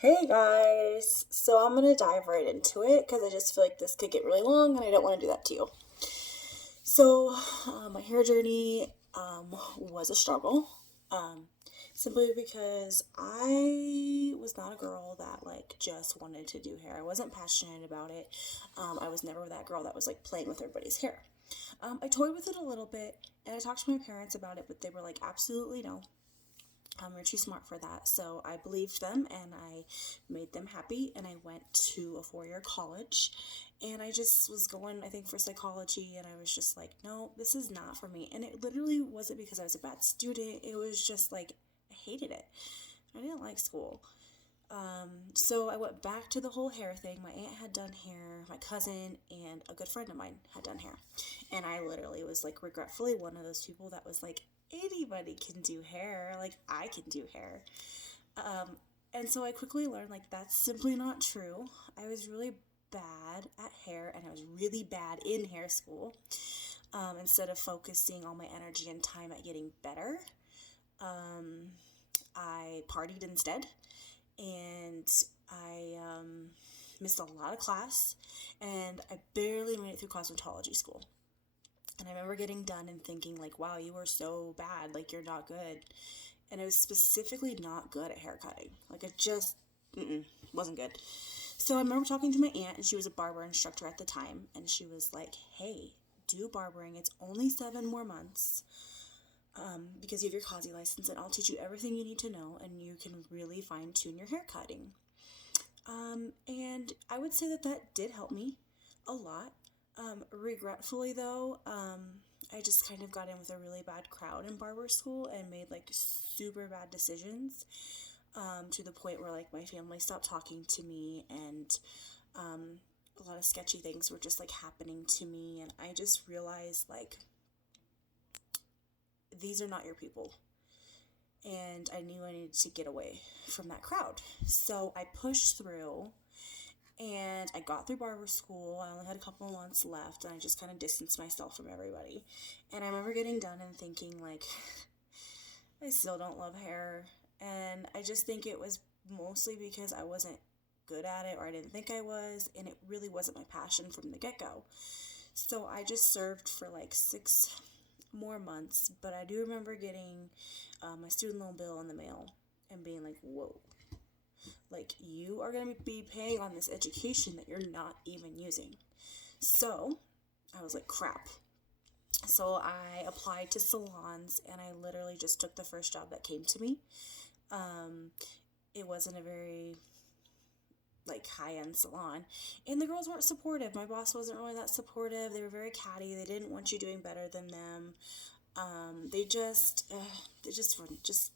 Hey guys, so I'm gonna dive right into it because I just feel like this could get really long and I don't want to do that to you. My hair journey was a struggle, um, simply because I was not a girl that just wanted to do hair. I wasn't passionate about it. I was never that girl that was like playing with everybody's hair. I toyed with it a little bit and I talked to my parents about it, but they were like, absolutely no. You're too smart for that. So I believed them and I made them happy. And I went to a 4 year college and I just was going, I think, for psychology. And I was just like, no, this is not for me. And it literally wasn't because I was a bad student, it was just like, I hated it. I didn't like school. So I went back to the whole hair thing. My aunt had done hair, my cousin, and a good friend of mine had done hair. And I literally was like, regretfully, one of those people that was like, anybody can do hair. Like, I can do hair. And so I quickly learned, like, that's simply not true. I was really bad at hair and I was really bad in hair school. Instead of focusing all my energy and time at getting better, um, I partied instead and I missed a lot of class, and I barely made it through cosmetology school. And I remember getting done and thinking, like, wow, you were so bad, like, you're not good. And I was specifically not good at hair cutting. Like, I just wasn't good. So I remember talking to my aunt, and she was a barber instructor at the time, and she was like, hey, do barbering. It's only 7 more months because you have your COSI license, and I'll teach you everything you need to know, and you can really fine tune your hair cutting. And I would say that that did help me a lot. Regretfully, though, I just kind of got in with a really bad crowd in barber school and made like super bad decisions to the point where like my family stopped talking to me and a lot of sketchy things were just like happening to me. And I just realized like these are not your people. And I knew I needed to get away from that crowd. So I pushed through and I got through barber school. I only had a couple of months left and I just kind of distanced myself from everybody. And I remember getting done and thinking, like, I still don't love hair. And I just think it was mostly because I wasn't good at it or I didn't think I was, and it really wasn't my passion from the get go. So I just served for like 6 more months, but I do remember getting my student loan bill in the mail and being like, whoa, like you are going to be paying on this education that you're not even using. So I was like, crap. So I applied to salons and I literally just took the first job that came to me. Um, it wasn't a very like high-end salon, and the girls weren't supportive. My boss wasn't really that supportive. They were very catty. They didn't want you doing better than them. They just were just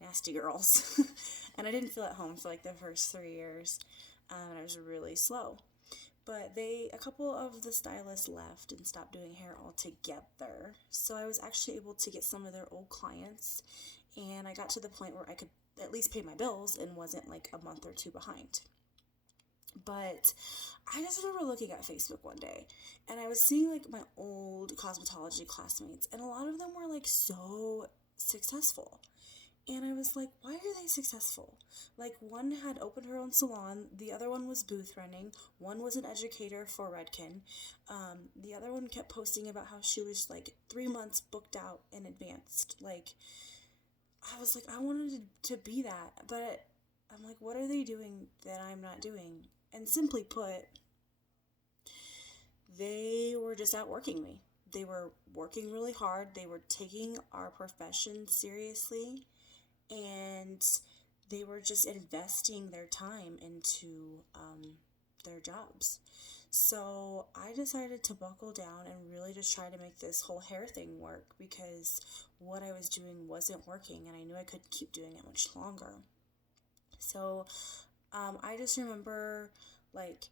nasty girls. And I didn't feel at home for like the first 3 years. And I was really slow. But a couple of the stylists left and stopped doing hair altogether. So I was actually able to get some of their old clients. And I got to the point where I could at least pay my bills and wasn't like a month or two behind. But I just remember looking at Facebook one day and I was seeing like my old cosmetology classmates, and a lot of them were like so successful. And I was like, why are they successful? Like, one had opened her own salon, the other one was booth running, one was an educator for Redken. The other one kept posting about how she was like 3 months booked out in advance. Like, I was like, I wanted to be that, but I'm like, what are they doing that I'm not doing? And simply put, they were just outworking me. They were working really hard. They were taking our profession seriously, and they were just investing their time into their jobs. So I decided to buckle down and really just try to make this whole hair thing work because what I was doing wasn't working, and I knew I couldn't keep doing it much longer. So I just remember like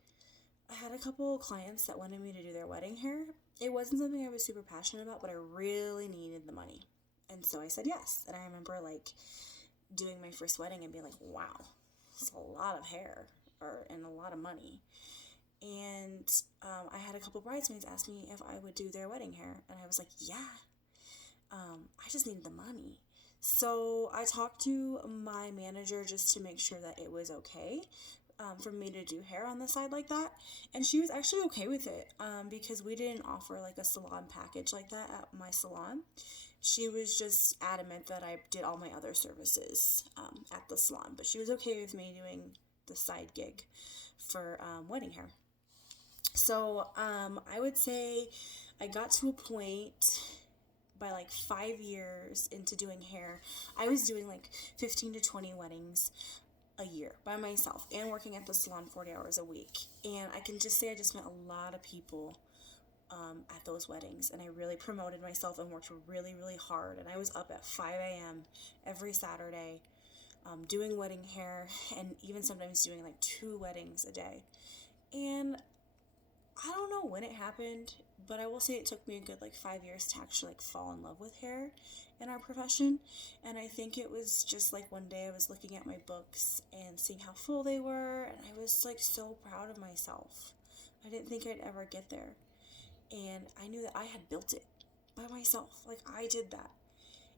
I had a couple clients that wanted me to do their wedding hair. It wasn't something I was super passionate about, but I really needed the money. And so I said yes. And I remember like doing my first wedding and being like, wow, it's a lot of hair and a lot of money. And I had a couple bridesmaids ask me if I would do their wedding hair. And I was like, yeah, I just needed the money. So I talked to my manager just to make sure that it was okay for me to do hair on the side like that. And she was actually okay with it because we didn't offer like a salon package like that at my salon. She was just adamant that I did all my other services at the salon, but she was okay with me doing the side gig for wedding hair. So I would say I got to a point by like 5 years into doing hair, I was doing like 15 to 20 weddings a year by myself and working at the salon 40 hours a week. And I can just say I just met a lot of people at those weddings, and I really promoted myself and worked really, really hard. And I was up at 5 a.m. every Saturday doing wedding hair, and even sometimes doing like 2 weddings a day. And I don't know when it happened, but I will say it took me a good like 5 years to actually like fall in love with hair in our profession. And I think it was just like one day I was looking at my books and seeing how full they were, and I was like so proud of myself. I didn't think I'd ever get there. And I knew that I had built it by myself. Like I did that.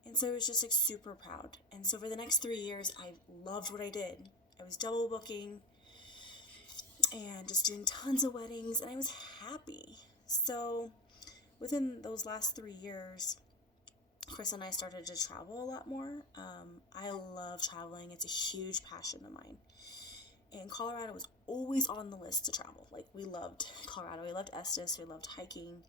And so I was just like super proud. And so for the next 3 years, I loved what I did. I was double booking and just doing tons of weddings, and I was happy. So within those last 3 years, Chris and I started to travel a lot more. I love traveling. It's a huge passion of mine. And Colorado was always on the list to travel. Like, we loved Colorado. We loved Estes. We loved hiking.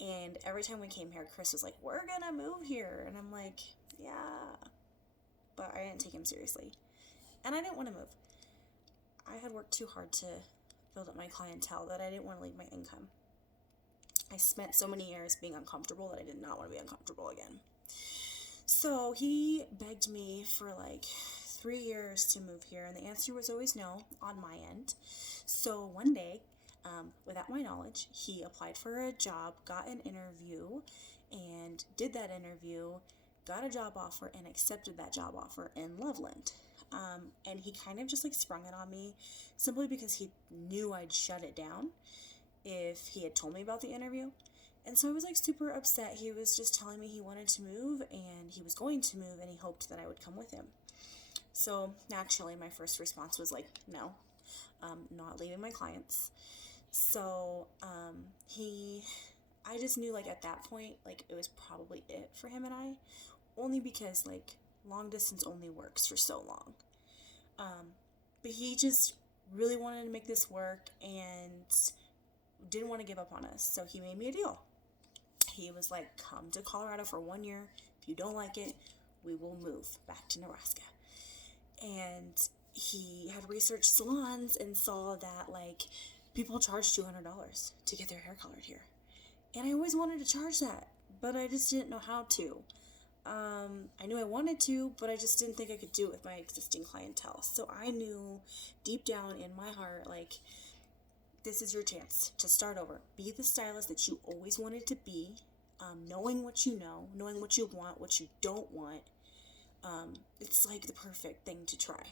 And every time we came here, Chris was like, we're gonna move here. And I'm like, yeah. But I didn't take him seriously. And I didn't want to move. I had worked too hard to build up my clientele that I didn't want to leave my income. I spent so many years being uncomfortable that I did not want to be uncomfortable again. So he begged me for like 3 years to move here, and the answer was always no on my end. So one day, without my knowledge, he applied for a job, got an interview, and did that interview, got a job offer, and accepted that job offer in Loveland. And he kind of just like sprung it on me simply because he knew I'd shut it down if he had told me about the interview. And so I was like super upset. He was just telling me he wanted to move and he was going to move and he hoped that I would come with him. So naturally, my first response was like, no, not leaving my clients. So I just knew like at that point, like it was probably it for him and I, only because like long distance only works for so long. But he just really wanted to make this work and didn't want to give up on us. So he made me a deal. He was like, come to Colorado for 1 year. If you don't like it, we will move back to Nebraska. And he had researched salons and saw that like people charge $200 to get their hair colored here. And I always wanted to charge that, but I just didn't know how to. I knew I wanted to, but I just didn't think I could do it with my existing clientele. So I knew deep down in my heart, like, this is your chance to start over. Be the stylist that you always wanted to be, knowing what you know, knowing what you want, what you don't want. It's like the perfect thing to try.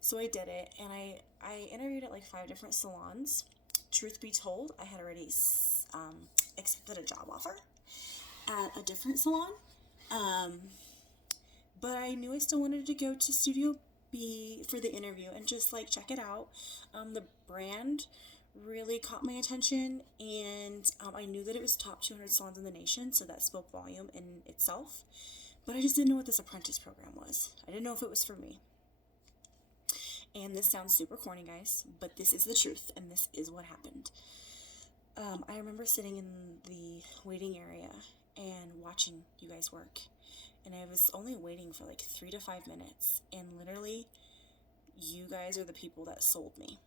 So I did it, and I interviewed at like 5 different salons. Truth be told, I had already accepted a job offer at a different salon. But I knew I still wanted to go to Studio B for the interview and just like check it out. The brand really caught my attention, and I knew that it was top 200 salons in the nation, so that spoke volume in itself. But I just didn't know what this apprentice program was. I didn't know if it was for me. And this sounds super corny, guys, but this is the truth, and this is what happened. I remember sitting in the waiting area and watching you guys work, and I was only waiting for like 3 to 5 minutes, and literally, you guys are the people that sold me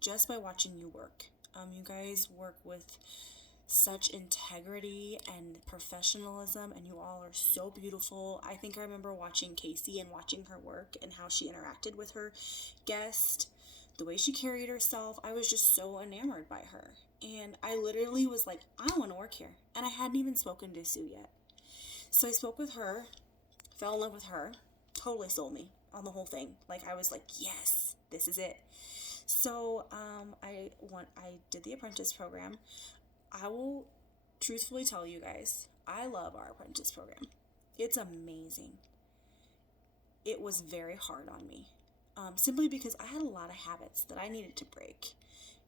just by watching you work. You guys work with such integrity and professionalism, and you all are so beautiful. I think I remember watching Casey and watching her work and how she interacted with her guest, the way she carried herself. I was just so enamored by her, and I literally was like, I want to work here. And I hadn't even spoken to Sue yet. So I spoke with her, fell in love with her, totally sold me on the whole thing. Like, I was like, yes, this is it. So I did the apprentice program. I will truthfully tell you guys, I love our apprentice program. It's amazing. it was very hard on me. Simply because I had a lot of habits that I needed to break,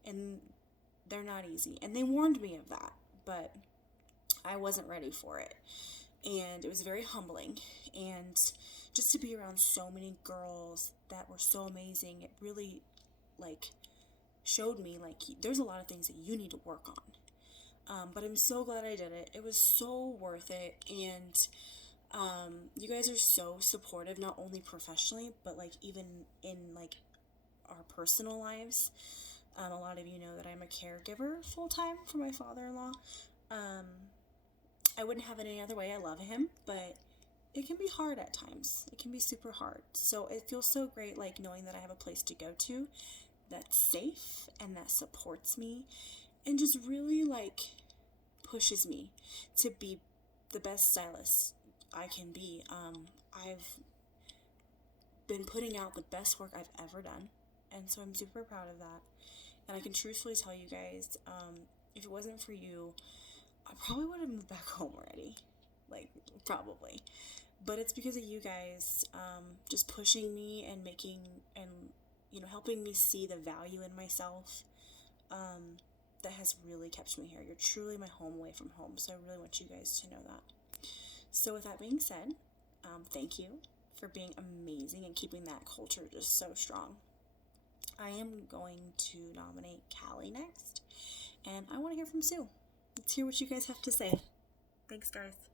and they're not easy. And they warned me of that, but I wasn't ready for it. And it was very humbling. And just to be around so many girls that were so amazing, it really, like, showed me, like, there's a lot of things that you need to work on. But I'm so glad I did it. It was so worth it. And you guys are so supportive, not only professionally, but like even in like our personal lives. A lot of you know that I'm a caregiver full time for my father-in-law. Um, I wouldn't have it any other way. I love him, but it can be hard at times. It can be super hard. So it feels so great, like knowing that I have a place to go to that's safe and that supports me and just really like pushes me to be the best stylist I can be. I've been putting out the best work I've ever done, and so I'm super proud of that. And I can truthfully tell you guys, if it wasn't for you, I probably would have moved back home already. Like, probably. But it's because of you guys just pushing me and making, and, helping me see the value in myself that has really kept me here. You're truly my home away from home, so I really want you guys to know that. So with that being said, thank you for being amazing and keeping that culture just so strong. I am going to nominate Callie next, and I want to hear from Sue. Let's hear what you guys have to say. Thanks, guys.